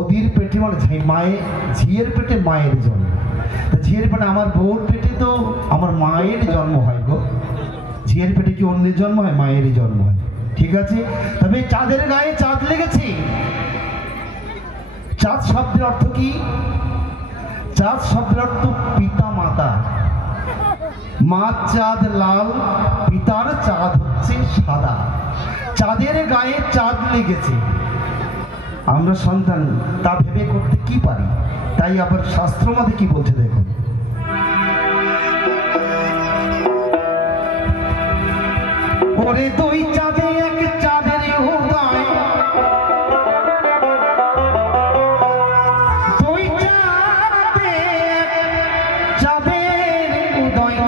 বৌদির পেটে মানে মায়ের ঝিয়ের পেটে মায়ের জন্ম, ঝিয়ের পেটে আমার বউর পেটে তো আমার মায়ের জন্ম হয় গো। ঝিয়ের পেটে কি অন্যের জন্ম হয়? মায়েরই জন্ম হয়। ঠিক আছে, তবে চাঁদের গায়ে চাঁদ লেগেছে। চাঁদ শব্দের অর্থ কি? চাঁদ শব্দের অর্থ পিতা মাতা। মা চাঁদ লাল, পিতার চাঁদ হচ্ছে সাদা। চাঁদের গায়ে চাঁদ লেগেছে, আমরা সন্তান তা ভেবে করতে কি পারি? তাই আবার শাস্ত্র মতে কি বলছে দেখুন, ওরে দুই চাঁদে এক চাঁদের উদয়, দুই চাঁদে চাঁদের উদয়,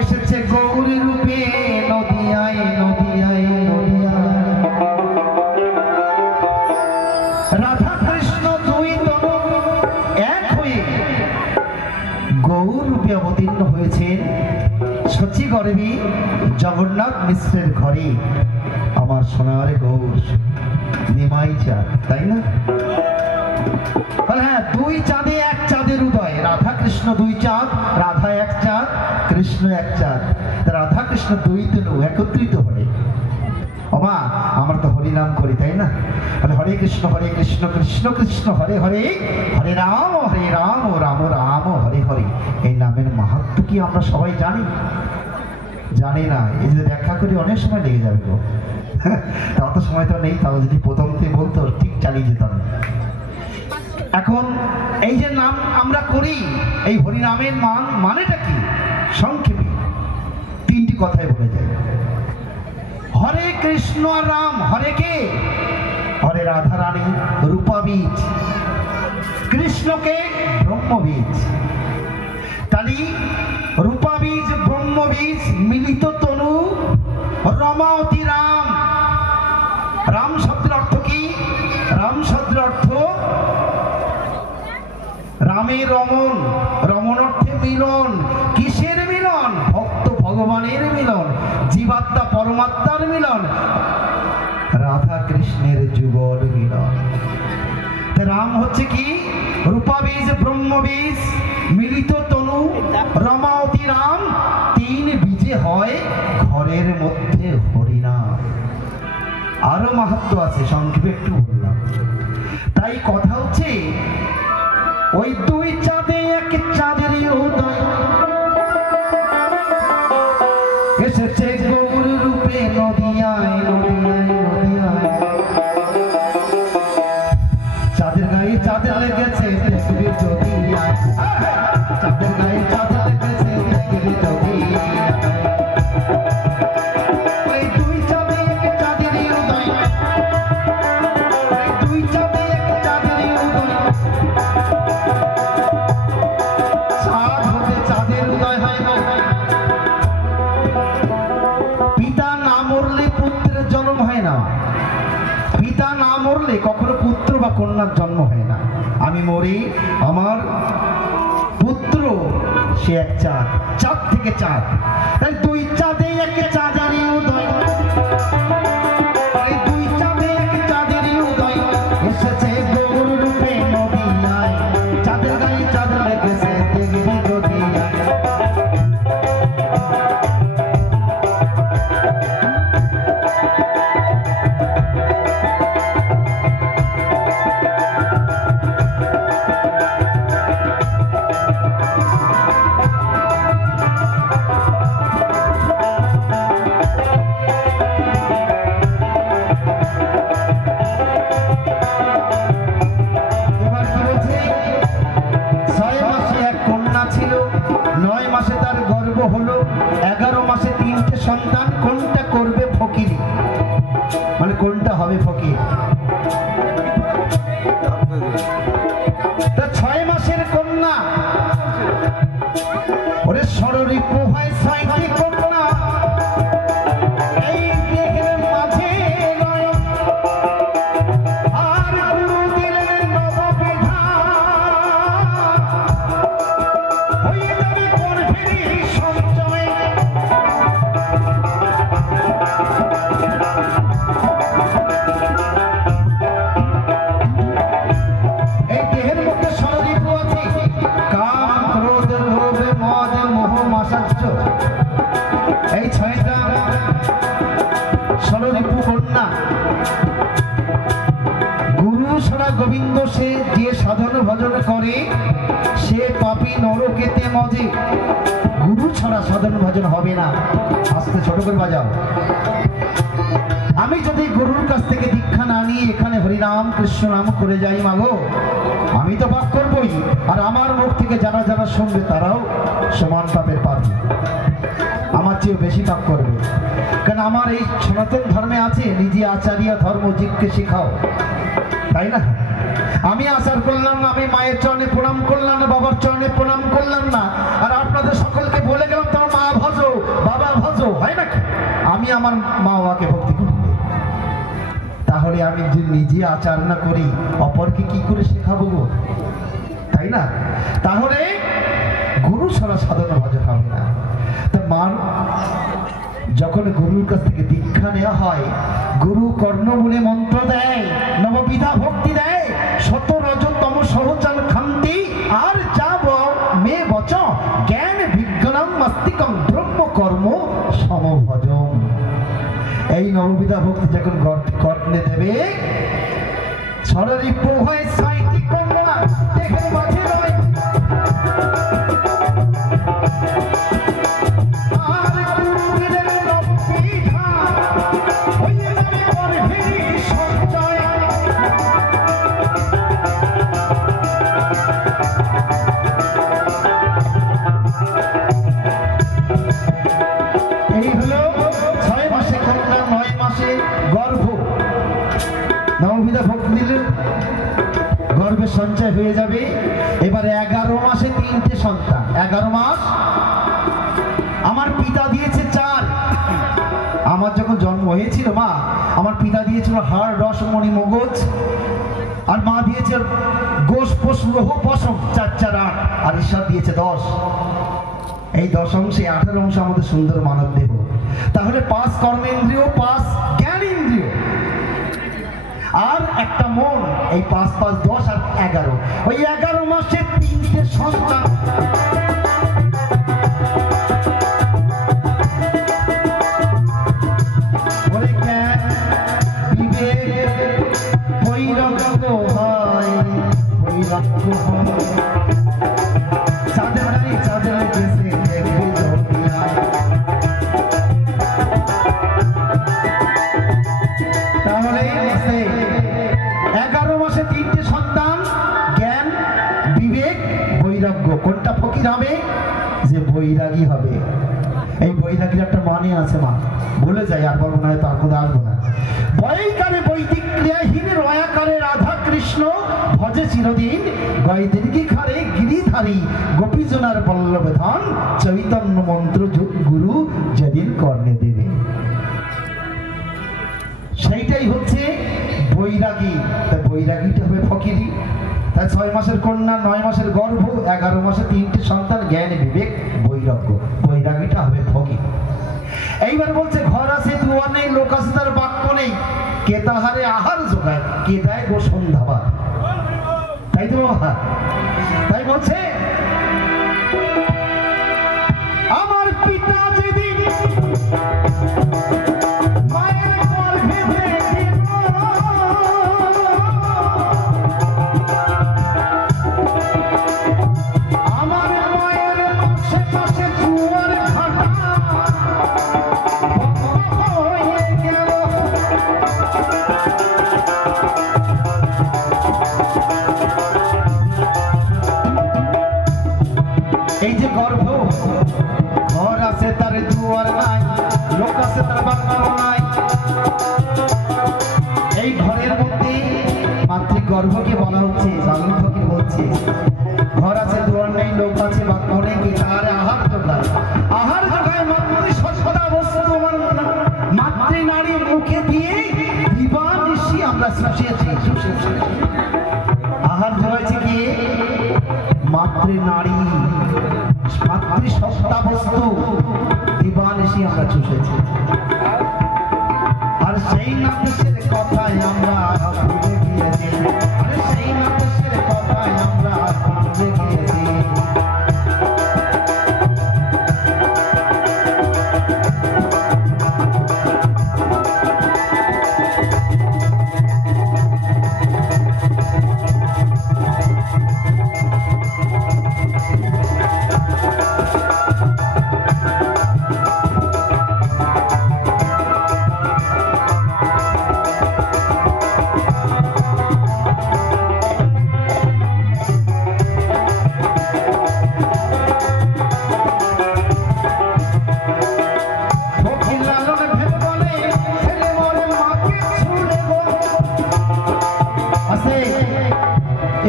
এসেছে গৌর রূপে নদিয়ায় নদিয়ায় নদিয়ায়। রাধা কৃষ্ণ দুই তনু এক হয়ে গৌর রূপে অবতীর্ণ হয়েছেন সচি গর্ভী জগন্নাথ মিশ্রের ঘরে। আমার সোনারে গৌর নিমাই চাঁদ, তাই না? হ্যাঁ, দুই চাঁদে এক চাঁদের উদয়। রাধা কৃষ্ণ দুই চাঁদ, রাধা এক চাঁদ, কৃষ্ণ এক চাঁদ। রাধা কৃষ্ণ দুই তনু একত্রিত হলে ওমা আমরা তো হরিনাম করি, তাই না? হরে কৃষ্ণ কৃষ্ণ কৃষ্ণ হরে হরে, হরে রাম রাম রাম হরে হরে। এই নামের মাহাত্ম্য কি আমরা সবাই জানি? জানি না। এই যদি ব্যাখ্যা করি অনেক সময় লেগে যাবে গো। অত সময় তো নেই, তাহলে যদি প্রথম থেকে বলতো ঠিক চালিয়ে যেতাম। এখন এই যে নাম আমরা করি, এই হরিনামের মানেটা কি? সংক্ষেপে তিনটি কথাই বলে যায়। হরে কৃষ্ণ রাম, হরে কে? হরে রাধা রানী রূপাবীজ, কৃষ্ণকে ব্রহ্মবীজ। তালি রূপাবীজ ব্রহ্মবীজ মিলিত তনু রমাবতী রাম। রাম শব্দের অর্থ কি? রাম শব্দের অর্থ রামের রমন, রমন অর্থে মিলন। কিসের মিলন? ভক্ত ভগবানের মিলন, জীবাত্মা পরমাত্মার মিলন, রাধা কৃষ্ণের যুগল মিলন। রাম হচ্ছে কি? রূপাবীজ ব্রহ্মবীজ মিলিত তনু রমাবতী রাম। তিন বীজে হয় ঘরের মধ্যে হরিনাম। আরো মাহাত্ম্য আছে, সংক্ষেপে একটু বললাম। তাই কথা হচ্ছে ওই দুই চাঁদে এক চাঁদের উদয়, এসেছে গৌর রূপে নদিয়ায় নদিয়ায় নদিয়ায়। চাঁদের গায়ে চাঁদ লেগেছে দেখবি যদি, চাঁদের গায়ে চাঁদ লেগেছে দেখবি যদি। ওই দুই চাঁদে এক চাঁদের উদয়, দুই চাঁদে এক চাঁদের উদয়। চাঁদ হতে চাঁদের উদয় হয়। পিতা না মরলে পুত্রের জন্ম হয় না, পিতা না মরলে কখনো পুত্র বা কন্যার জন্ম হয় না। আমি মরি, আমার পুত্র সে এক চাঁদ, চাঁদ থেকে চাঁদ। তাই দুই চাঁদে এক চাঁদের উদয়, দুই চাঁদে এক চাঁদের উদয়, এসেছে গৌর রূপে নদিয়ায়। চাঁদের গায়ে চাঁদ লেগেছে দেখবি যদি। সন্তান কোনটা করবে ফকির, মানে কোনটা হবে ফকির? 6 মাসের কন্যা, ওরে সররি পোহায় 6টি কন্যা, এই দেহের মাঝে আর গুরু দিলেন নববিধান, হয়ে যাবে গর্ভেরই সঞ্চয়। ভজন করে সে পাপী নরকেতে মজে। গুরু ছাড়া সাধন ভজন হবে না। আস্তে ছোট করে বাজাও। আমি যদি গুরুর কাছ থেকে দীক্ষা না নিয়ে এখানে হরিনাম কৃষ্ণ নাম করে যাই মাগো, আমি তো পাপ করবই, আর আমার মুখ থেকে যারা যারা শুনবে তারাও সমান পাপের পাপী, আমার চেয়ে বেশি পাপ করবে। কারণ আমার এই সনাতন ধর্মে আছে নিজে আচার্য ধর্ম জীবকে শিখাও, তাই না? আমি আচার করলাম না, আমি মায়ের চরণে প্রণাম করলাম না, বাবার চরণে প্রণাম করলাম না, আর আপনাদের সকলকে বলে গেলাম তোমার মা ভজো বাবা ভজো, হয় নাকি? আমি আমার মা বাবাকে ভক্তি করি, তাহলে আমি যে নিজে আচার না করি অপরকে কি করে শেখাবো গো, তাই না? তাহলে গুরু ছাড়া সাধন ভজন হবে না। তা মান যখন গুরুর কাছ থেকে দীক্ষা নেওয়া হয়, গুরু কর্ণমূলে মন্ত্র দেয়, নববিধা ভক্তি দেয়, শত রজতম সহজান খান্তি আর যা মে বচ জ্ঞান বিজ্ঞানম মস্তিকম ব্রহ্ম কর্ম সমভজম। এই নববিধা ভক্তি যখন কর্ণে দেবে, ছড়ারি পোহায় সাইটি কন্যা দেখে মাঝে রয়, গর্ভে সঞ্চয় হয়ে যাবে। এবার 11 মাসে 3টে সন্তান। 11 মাস আমার পিতা দিয়েছে 4। আমার যখন জন্ম হয়েছিল মা, আমার পিতা দিয়েছিল হাড় রস মণি মগজ, আর মা দিয়েছে গোশ পশু রহ পশম 4 4 8, আর ঈশ্বর দিয়েছে 10। এই 10 অংশে 18 অংশ আমাদের সুন্দর মানব দেহ। তাহলে 5 কর্মেন্দ্রিয়, 5 জ্ঞান ইন্দ্রিয়, আর একটা মন। এই 5 5 10 আর 11। ওই 11 মাসে 3টে সন্তান। বৈরাগ্য হয়, বৈরাগ্য হয়, চাঁদের দেশে দেখবে জমিয়ায়। তাহলে 11 মাসে 3টে সন্তান, জ্ঞান বিবেক বৈরাগ্য। কোনটা ফকির হবে? যে বৈরাগী হবে। এই বৈরাগীর একটা মানে আছে মা, বলে যাই, আর বলবো না, তার মধ্যে আসবো না। বৈকালে বৈদিক ক্রিয়াহীন রয়াকারে রাধা কৃষ্ণ ভজে চিরদিন, গয়দীর্ঘি খারে গিরিধারী গোপীজনার বল্লভ ধান, চৈতন্য মন্ত্র গুরু যেদিন কর্ণে দেবে। সেইটাই হচ্ছে বৈরাগী। তাই বৈরাগীটা হবে ফকিরি। তাই 6 মাসের কন্যা, 9 মাসের গর্ভ, 11 মাসে 3টে সন্তান, জ্ঞান বিবেক বৈরাগ্য। বৈরাগীটা হবে ফকির। এইবার বলছে ঘর আছে দুয়ার নেই, লোক আছে তার বাক্য নেই, কে তাহারে আহার জোগায়, কে দেয় গো সন্ধ্যাবার। তাই তো বাবা? তাই বলছে আমার পিতা যেদিন এই যে গর্ভ, ঘর আছে তার দুয়ার নাই, লোক আছে তার বাংলা নাই। এই ঘরের মধ্যে মাতৃ গর্ভকে বলা হচ্ছে, জাগরণ ফকির বলছে ঘর আছে দুয়ার নেই, লোক আছে বাক্য নেই, কে তাহারে আহার জোগায়। আহার জোগায় মাতৃ সৎসদা বস্তু, মাতৃ নারীর মুখে দিয়ে দিবানিশি আমরা শুষিয়েছি। আহার জোগাইছে কি? মাতৃ নারী, মাতৃ সত্তা বস্তু দিবানিশি আমরা চুষেছি। আর সেই নাদেশের কথায় আমরা ভুলে গিয়েছি, আর সেই নাদেশের কথায় আমরা ভুলে গিয়েছি।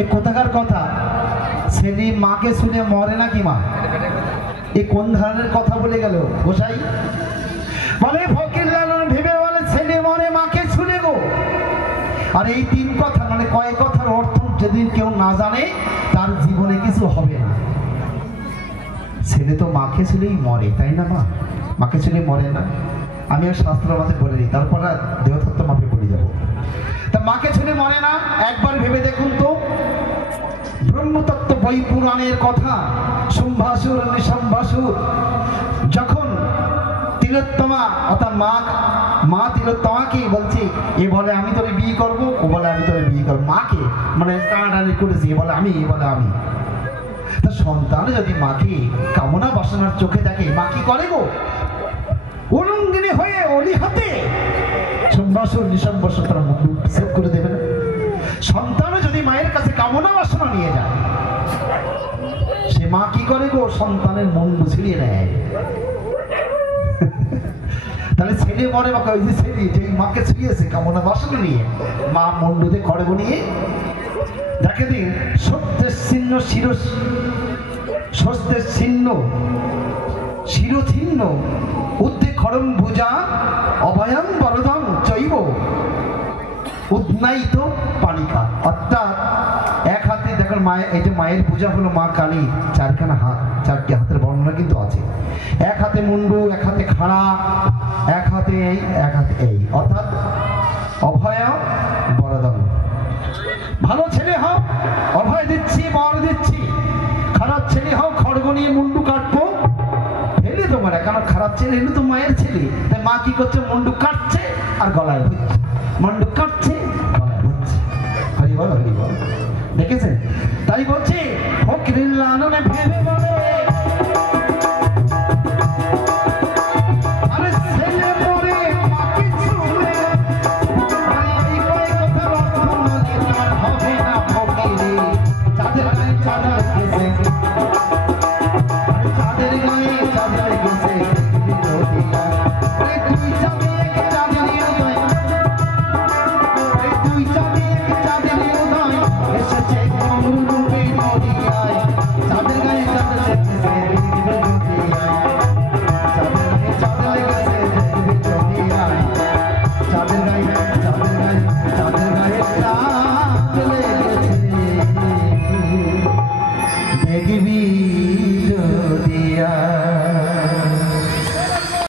এ কোথাকার কথা? ছেলে মাকে শুনে মরে নাকি মা? এ কোন ধরনের কথা বলে গেল গোসাই? বলে ফকির লালন ভেবে বলে ছেলে মরে মাকে শুনে গো। আর এই তিন কথা মানে কয় কথার অর্থ যেদিন কেউ না জানে তার জীবনে কিছু হবে না। ছেলে তো মাকে ছেলেই মরে, তাই না মা? মাকে ছেলে মরে না। আমি আর শাস্ত্র মাঝে বলে নিই, তারপর দেহতত্ত্ব মাপে পড়ে যাব। তা মাকে ছেলে মরে না, একবার ভেবে দেখুন তো। ব্রহ্মতত্ত্ব বই পুরাণের কথা, সম্ভাসুর নিঃসম্ভাসুর যখন তিলোত্তমা অর্থাৎ মা তিলোত্তমাকে বলছে, এ বলে আমি তোরে বিয়ে করবো, ও বলে আমি তোরে বিয়ে করবো। মাকে মানে টানাটানি করেছে, এ বলে আমি, এ বলে আমি। তা সন্তান যদি মাকে কামনা বাসনার চোখে দেখে, মা কি করে গো? উলঙ্গিনী হয়ে অলি হাতে সম্ভাসুর নিঃসম্ভাসুর তারা মুখ সেভ করে দেবে না? সন্তানও যদি মায়ের কাছে কামনা বাসনা নিয়ে যায়, সে মা কি করে গো? সন্তানের মন বুঝিয়ে নেয়। তাহলে ছেলে মরে মাকে, ওই যে ছেলে যে মাকে ছুঁয়েছে কামনা বাসনা নিয়ে, মা মন্ডুতে খড়গ নিয়ে দেখে দিন সত্যের চিহ্ন সত্যের চিহ্ন শিরোচিহ্ন উদ্ধে খরম ভুজা অভয়ং বরদং চৈব উদ্নায়িত পানিকা। অর্থাৎ এক হাতে দেখুন মায়ের, এই যে মায়ের পূজা হলো মা কালী, চারখানা হাত, চারটি হাতের বর্ণনা কিন্তু আছে। এক হাতে মুন্ডু, এক হাতে খাড়া, এক হাতে এই, এক হাতে এই, অর্থাৎ অভয় বরদং। ভালো ছেলে হও, অভয় দিচ্ছি, বর দিচ্ছি। খারাপ ছেলে হও, খড়গ নিয়ে মুন্ডু কাটবো, ফেলে তোমার। কারণ খারাপ ছেলে হলে তো মায়ের ছেলে, তাই মা কি করছে? মুন্ডু কাটছে আর গলায় হচ্ছে।